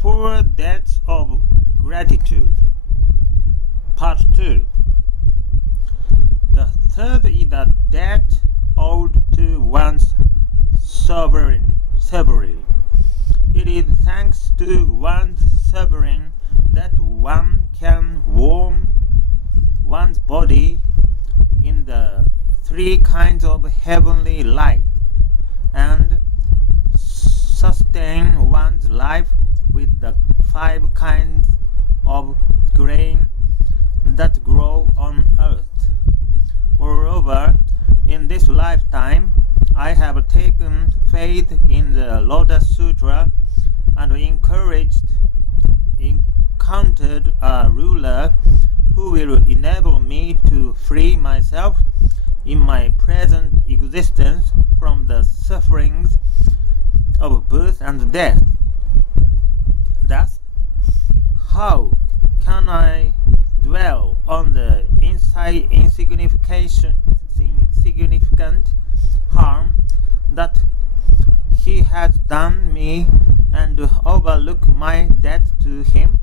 Four debts of gratitude. Part 2. The third is the debt owed to one's sovereign. It is thanks to one's sovereign that one can warm one's body in the three kinds of heavenly light and sustain one's life with the five kinds of grain that grow on earth. Moreover, in this lifetime, I have taken faith in the Lotus Sutra and encountered a ruler who will enable me to free myself in my present existence from the sufferings of birth and death. Thus, how can I dwell on the insignificant harm that he has done me and overlook my debt to him?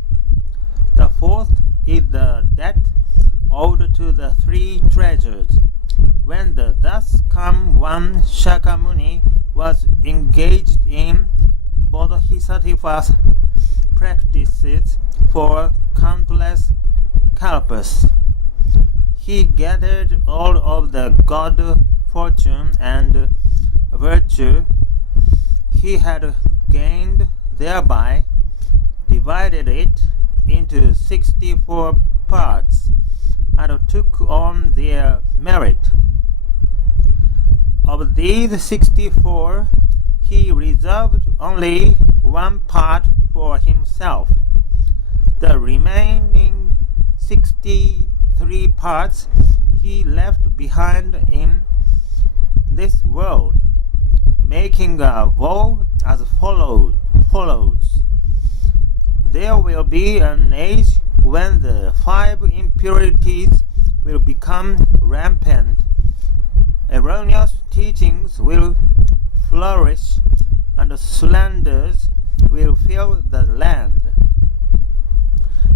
The fourth is the debt owed to the three treasures. When the thus come one Shakyamuni was engaged in bodhisattva practices for countless kalpas, he gathered all of the good fortune and virtue he had gained thereby, divided it into 64 parts, and took on their merit. Of these 64, he reserved only one part for himself. The remaining 63 parts he left behind in this world, making a vow as follows. There will be an age when the five impurities will become rampant, erroneous teachings will flourish, and slanders will fill the land.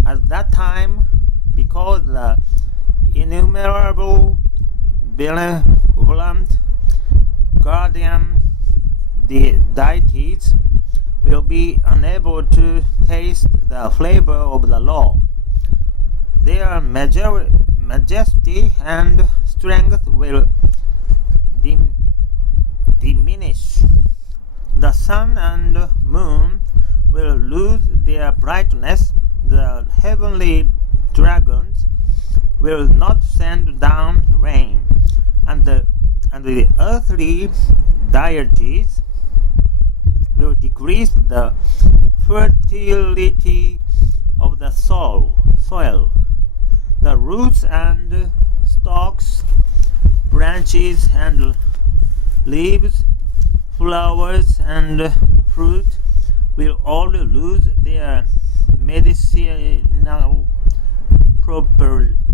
At that time, because the innumerable benevolent guardian deities will be unable to taste the flavor of the law, their majesty and strength will diminish. The sun and moon will lose their brightness. The heavenly dragons will not send down rain, and the earthly deities will decrease the fertility of the soil. The roots and stalks, branches and leaves, flowers and fruit will all lose their medicinal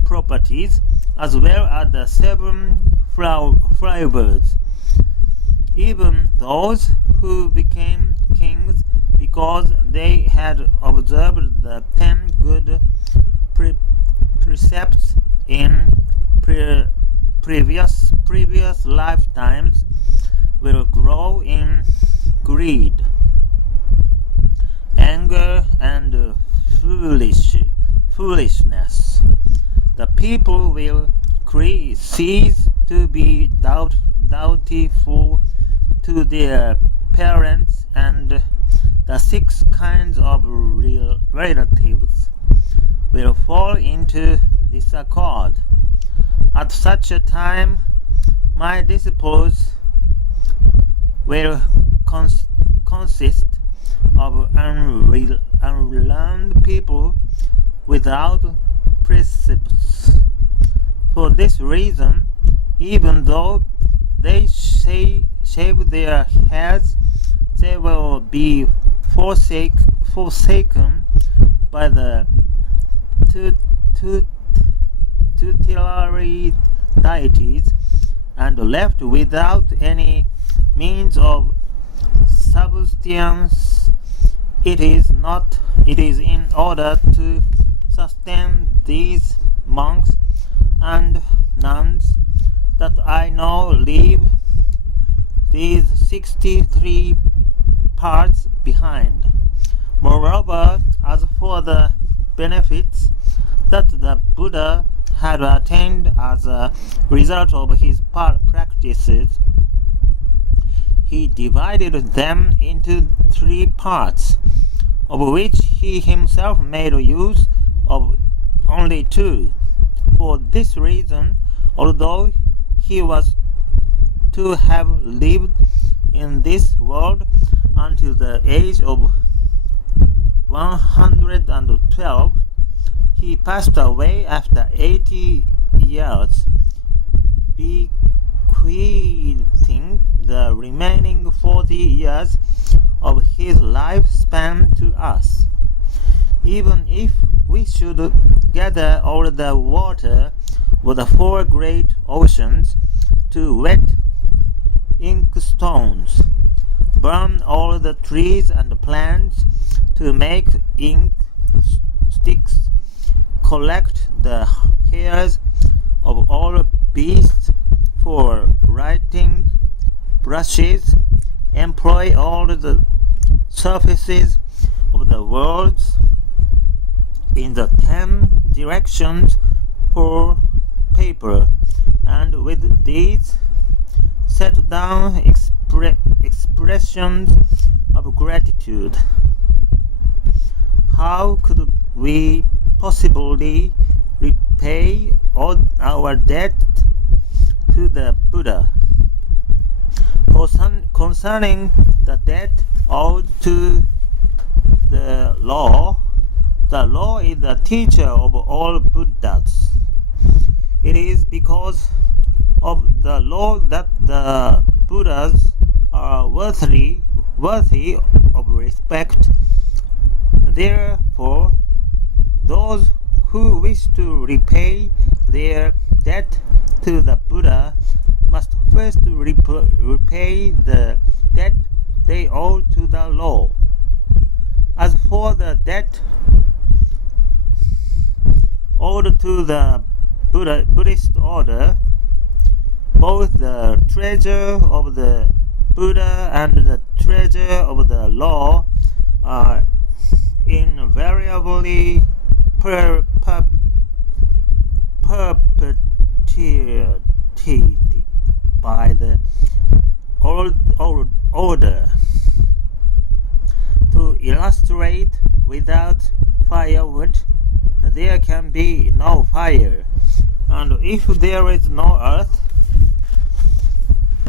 properties, as well as the seven flavors. Even those who became kings because they had observed the 10 good precepts in previous lifetimes will grow in greed, anger, and foolishness. The people will cease to be doubtful to their parents, and the six kinds of relatives will fall into disaccord. At such a time, my disciples will consist of unlearned people without precepts. For this reason, even though they shave their heads, they will be forsaken by the tutelary deities and left without any means of subsistence It is in order to sustain these monks and nuns that I now leave these 63 parts behind. Moreover, as for the benefits that the Buddha had attained as a result of his practices, he divided them into 3 parts, of which he himself made use of only 2. For this reason, although he was to have lived in this world until the age of 112, he passed away after 80 years, bequeathing the remaining 40 years of his lifespan to us. Even if we should gather all the water of the 4 great oceans to wet inkstones, burn all the trees and plants to make ink sticks, collect the hairs of all beasts for writing brushes, employ all the surfaces of the worlds in the 10 directions for paper, and with these set down expressions of gratitude. How could we possibly repay all our debt to the Buddha? Concerning the debt owed to the law is the teacher of all Buddhas. It is because of the law that the Buddhas are worthy of respect. Therefore, those who wish to repay their debt to the Buddha must first repay the debt they owe to the law. As for the debt owed to the Buddhist order, both the treasure of the Buddha and the treasure of the law are invariably perpetuated by the old order. To illustrate, without firewood there can be no fire, and if there is no earth,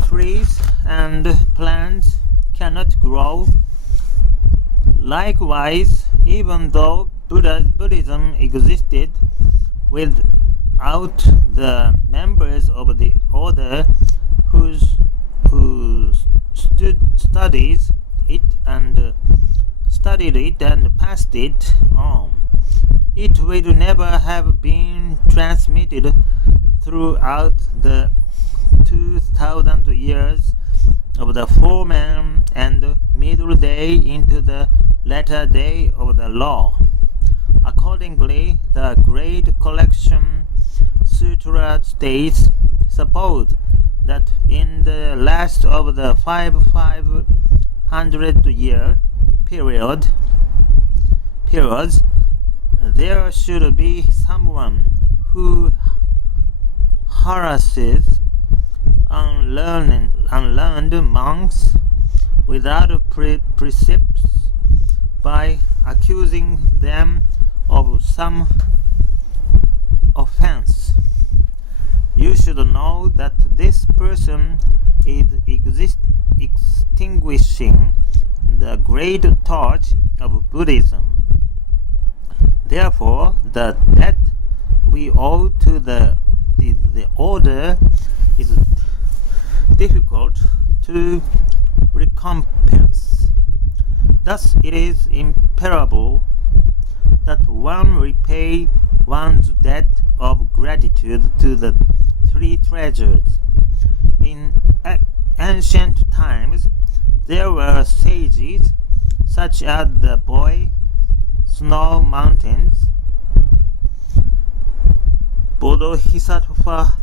trees and plants cannot grow. Likewise, even though Buddhism existed without the members of the order who studied it and passed it on, it would never have been transmitted throughout the 2,000 years of the former and middle day into the latter day of the law. Accordingly, the Great Collection Sutra states, suppose that in the last of the 500-year periods, there should be someone who harasses unlearned monks without precepts by accusing them of some offense. You should know that this person is extinguishing the great torch of Buddhism. Therefore, the debt we owe to the order is difficult to recompense. Thus, it is imperative that one repay one's debt of gratitude to the 3 treasures. In ancient times, there were sages such as the boy snow mountains, Bodhisattva,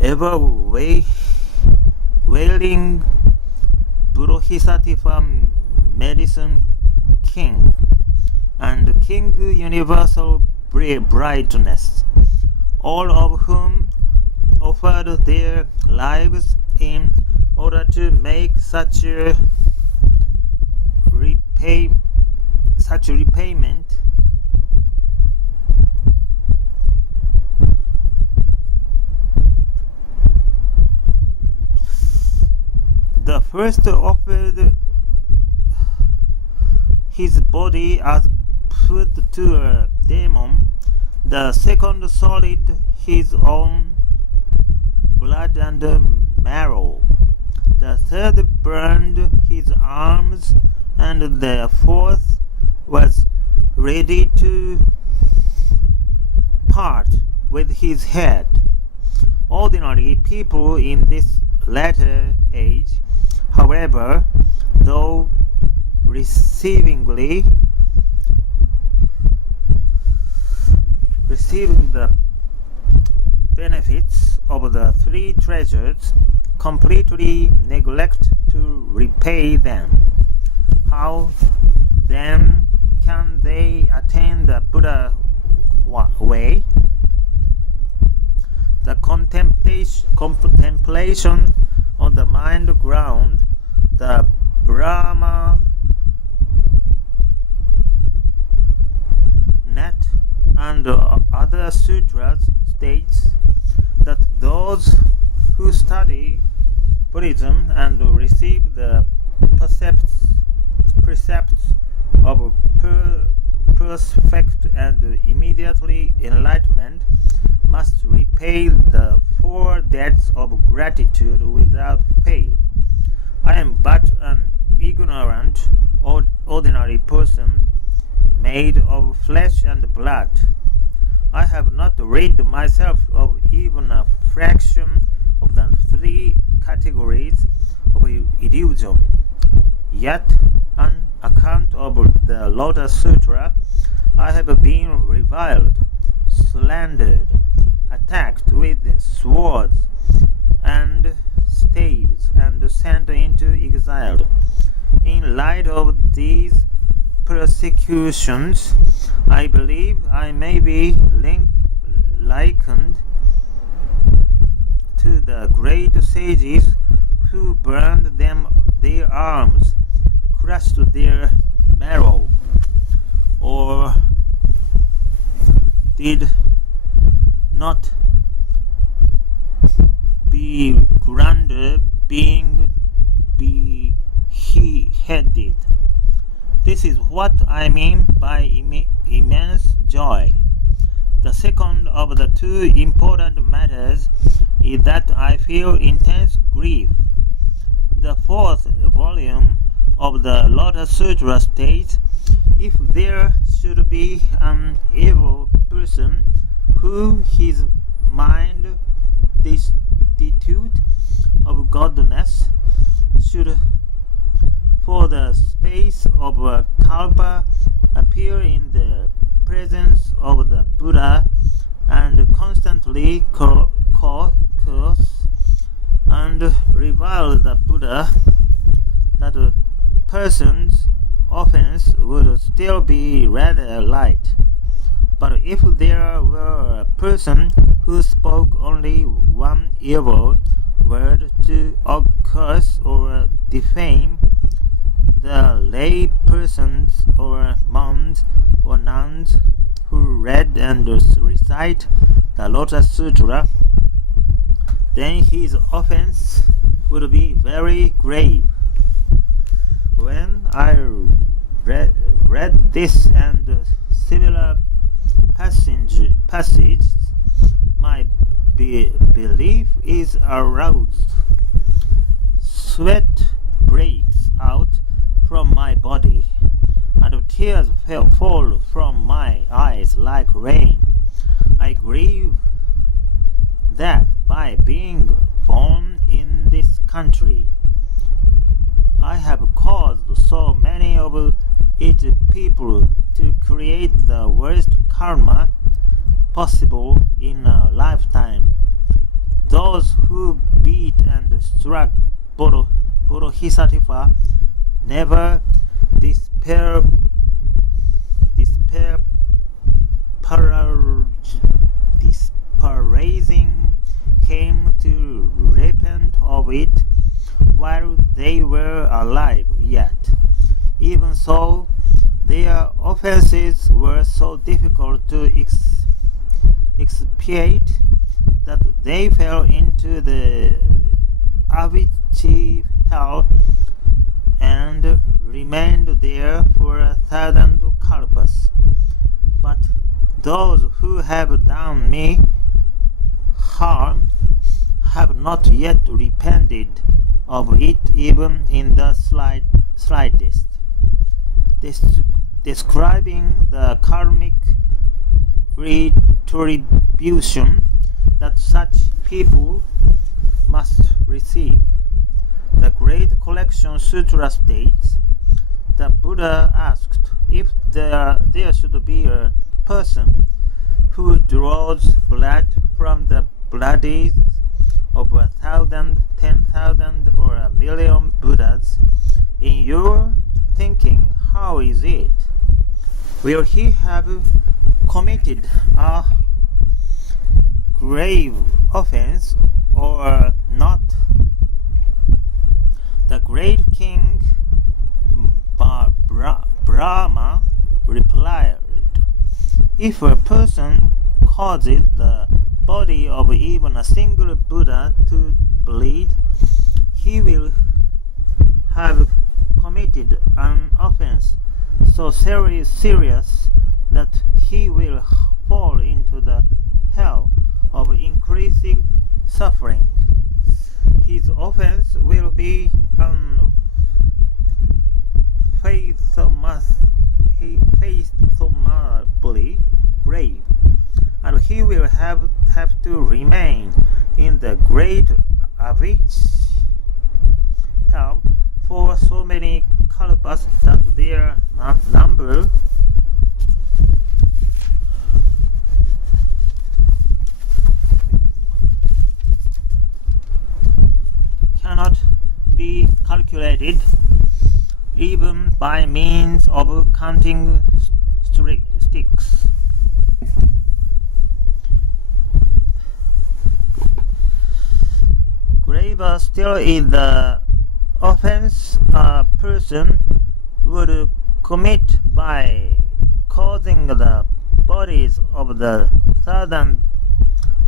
ever wailing Bodhisattva medicine king, and King universal brightness, all of whom offered their lives in order to make such repayment. The first offered his body as food to a demon, the second sold his own blood and marrow, the third burned his arms, and the fourth was ready to part with his head. Ordinary people in this latter age, however, though receiving the benefits of the three treasures, completely neglect to repay them. How then can they attain the Buddha way? The contemplation on the mind ground, the Brahma net, and other sutras states that those who study Buddhism and receive the precepts of perfect and immediately enlightenment must repay the 4 debts of gratitude without fail. I am but an ignorant, ordinary person, made of flesh and blood. I have not rid myself of even a fraction of the 3 categories of illusion. Yet, on account of the Lotus Sutra, I have been reviled, slandered, attacked with swords and staves, and sent into exile. In light of these persecutions, I believe I may be likened to the great sages who burned their arms, crushed their marrow, or did not be granted being beheaded. This is what I mean by immense joy. The second of the 2 important matters is that I feel intense grief. The 4th volume of the Lotus Sutra states, if there should be an evil person who his mind destitute of godliness should for the space of a kalpa appear in the presence of the Buddha and constantly curse and revile the Buddha, that person's offense would still be rather light. But if there were a person who spoke only one evil word to curse or defame the lay persons or monks or nuns who read and recite the Lotus Sutra, then his offense would be very grave. When I read this and similar passages, my belief is aroused. Sweat breaks out from my body, and tears fall from my eyes like rain. I grieve that by being born in this country, I have caused so many of each people to create the worst karma possible in a lifetime. Those who beat and struck Bodhisattva never despairing came to repent of it while they were alive yet. Even so, their offenses were so difficult to expiate that they fell into the Avicii hell and remained there for 1,000 kalpas. But those who have done me harm have not yet repented of it even in the slightest. Describing the karmic retribution that such people must receive, the Great Collection Sutra states, the Buddha asked if there should be a person who draws blood from the bodies of 1,000, 10,000, or 1,000,000 Buddhas. In your thinking, how is it? Will he have committed a grave offense or not? The great king Brahma replied, if a person causes the body of even a single Buddha to bleed, he will have committed an offense so serious that he will fall into the hell of increasing suffering. His offense will be unfathomably grave, and he will have to remain in the great Avicii hell for so many kalpas that their number cannot be calculated even by means of counting sticks. Graver still is the offense a person would commit by causing the bodies of the 1,000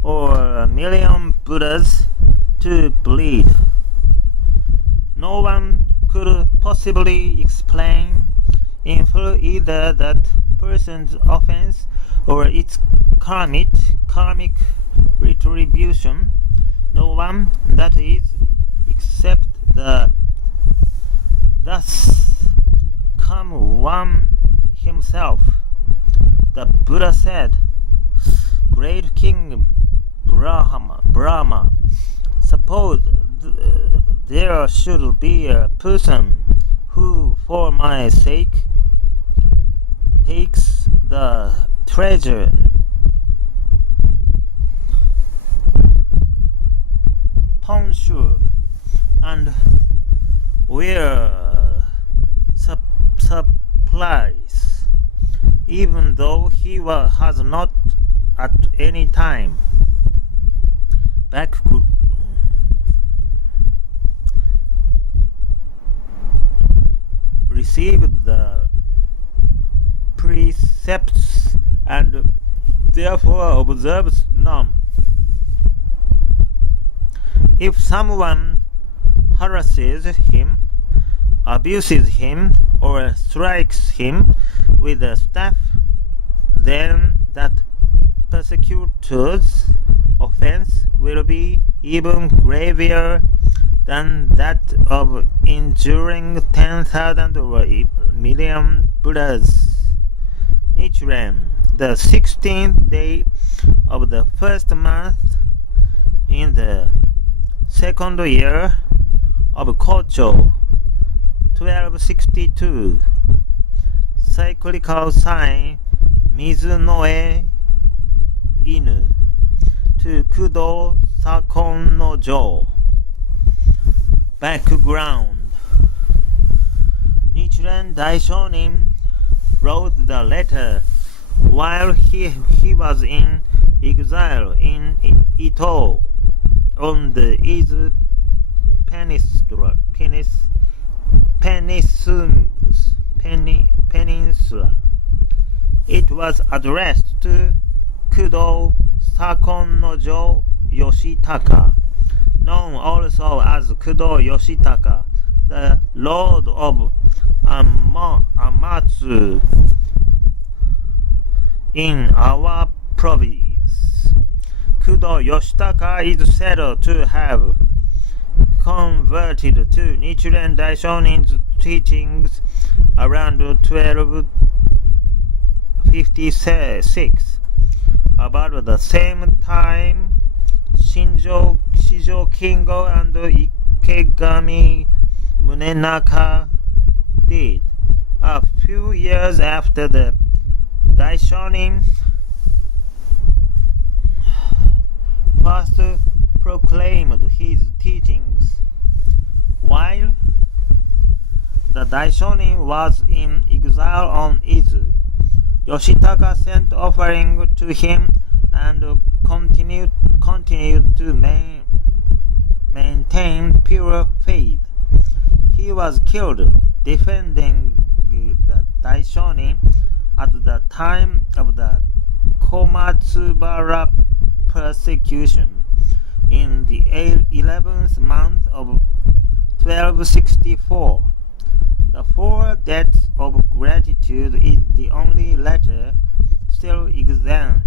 or 1,000,000 Buddhas to bleed. No one could possibly explain in full either that person's offense or its karmic retribution. No one, that is, except the thus come one himself. The Buddha said, Great King Brahma, suppose there should be a person who, for my sake, takes the treasure tonsure and wear supplies, even though he has not at any time received the precepts and therefore observes none. If someone harasses him, abuses him, or strikes him with a staff, then that persecutor's offense will be even graver than that of injuring 10,000 or 1,000,000 Buddhas. Nichiren, the 16th day of the first month in the second year of Kocho, 1262 cyclical sign Mizunoe Inu to Kudo Sakon no Jo. Background: Nichiren Daishonin wrote the letter while he was in exile in Ito on the Izu Peninsula. It was addressed to Kudo Sakon no Jo Yoshitaka, known also as Kudo Yoshitaka, the Lord of Amatsu in our province. Kudo Yoshitaka is said to have converted to Nichiren Daishonin's teachings around 1256. About the same time, Shijo Kingo and Ikegami Munenaka did. A few years after the Daishonin first proclaimed his teachings. While the Daishonin was in exile on Izu, Yoshitaka sent offering to him and continued to maintain pure faith. He was killed defending the Daishonin at the time of the Komatsubara persecution in the 11th month of 1264. The Four Debts of Gratitude is the only letter still extant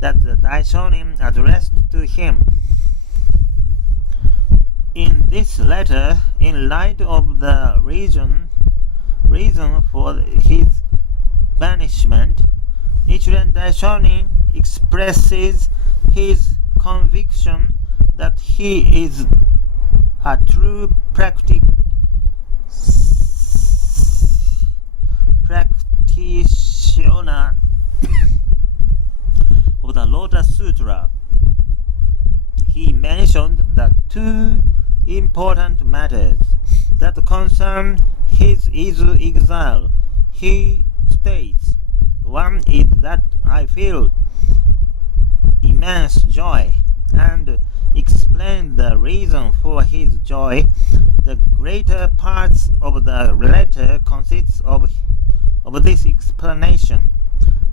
that the Daishonin addressed to him. In this letter, in light of the reason for his banishment, Nichiren Daishonin expresses his conviction that he is a true practitioner of the Lotus Sutra. He mentioned the two important matters that concern his Izu exile. He states, one is that I feel immense joy, and explain the reason for his joy. The greater parts of the letter consists of this explanation.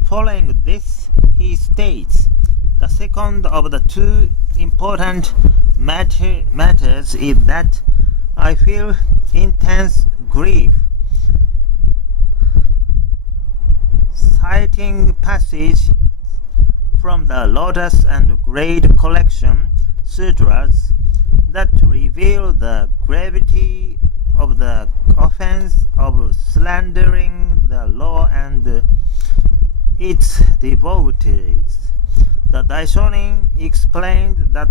Following this, he states, the second of the two important matters is that I feel intense grief. Citing passage from the Lotus and Great Collection Sutras that reveal the gravity of the offense of slandering the law and its devotees. The Daishonin explained that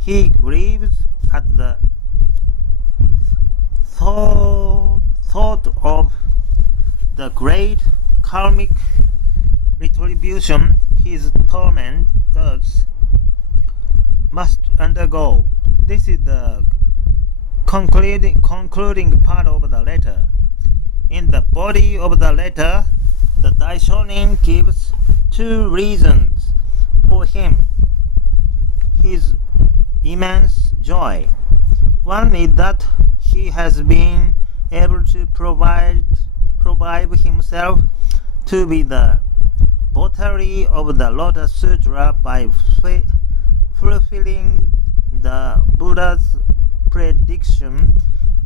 he grieves at the thought of the great karmic retribution his tormentors must undergo. This is the concluding part of the letter. In the body of the letter, the Daishonin gives two reasons for his immense joy. One is that he has been able to provide himself to be the votary of the Lotus Sutra by fulfilling the Buddha's prediction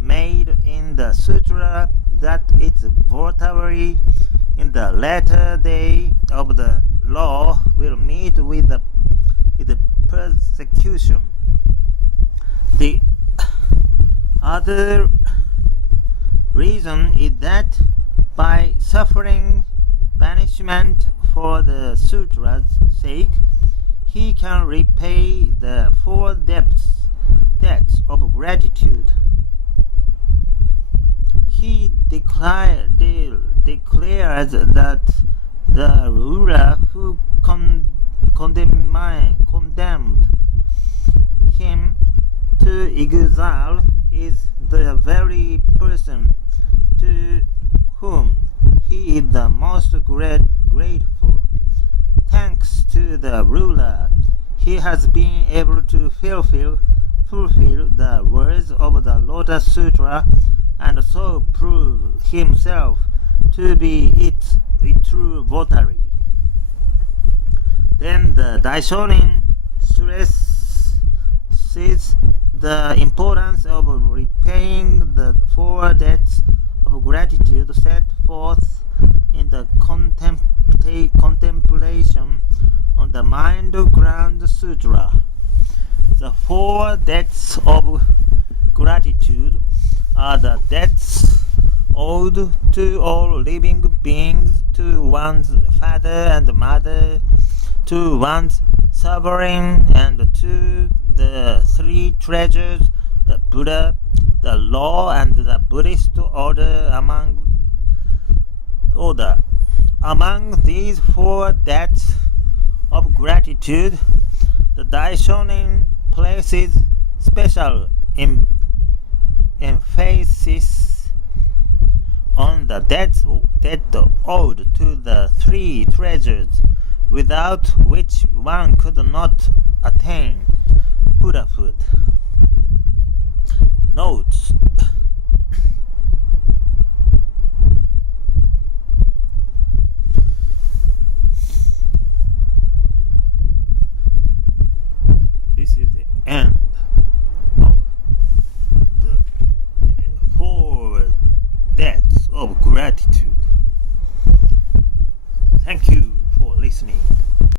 made in the sutra that its votary in the latter day of the law will meet with the persecution. The other reason is that by suffering banishment for the sutra's sake, he can repay the four debts debts of gratitude. He declares that the ruler who condemned him to exile is the very person to whom he is the most grateful. Thanks to the ruler, he has been able to fulfill the words of the Lotus Sutra and so prove himself to be its true votary. Then the Daishonin stresses the importance of repaying the 4 debts of gratitude set forth in the contemplation on the Mind Ground Sutra. The 4 debts of gratitude are the debts owed to all living beings, to one's father and mother, to one's sovereign, and to the 3 treasures, the Buddha, the law, and the Buddhist order. Among these 4 debts of gratitude, the Daishonin places special emphasis on the debt owed to the 3 treasures, without which one could not attain Buddhahood. Notes. This is the end of the 4 debts of gratitude. Thank you for listening.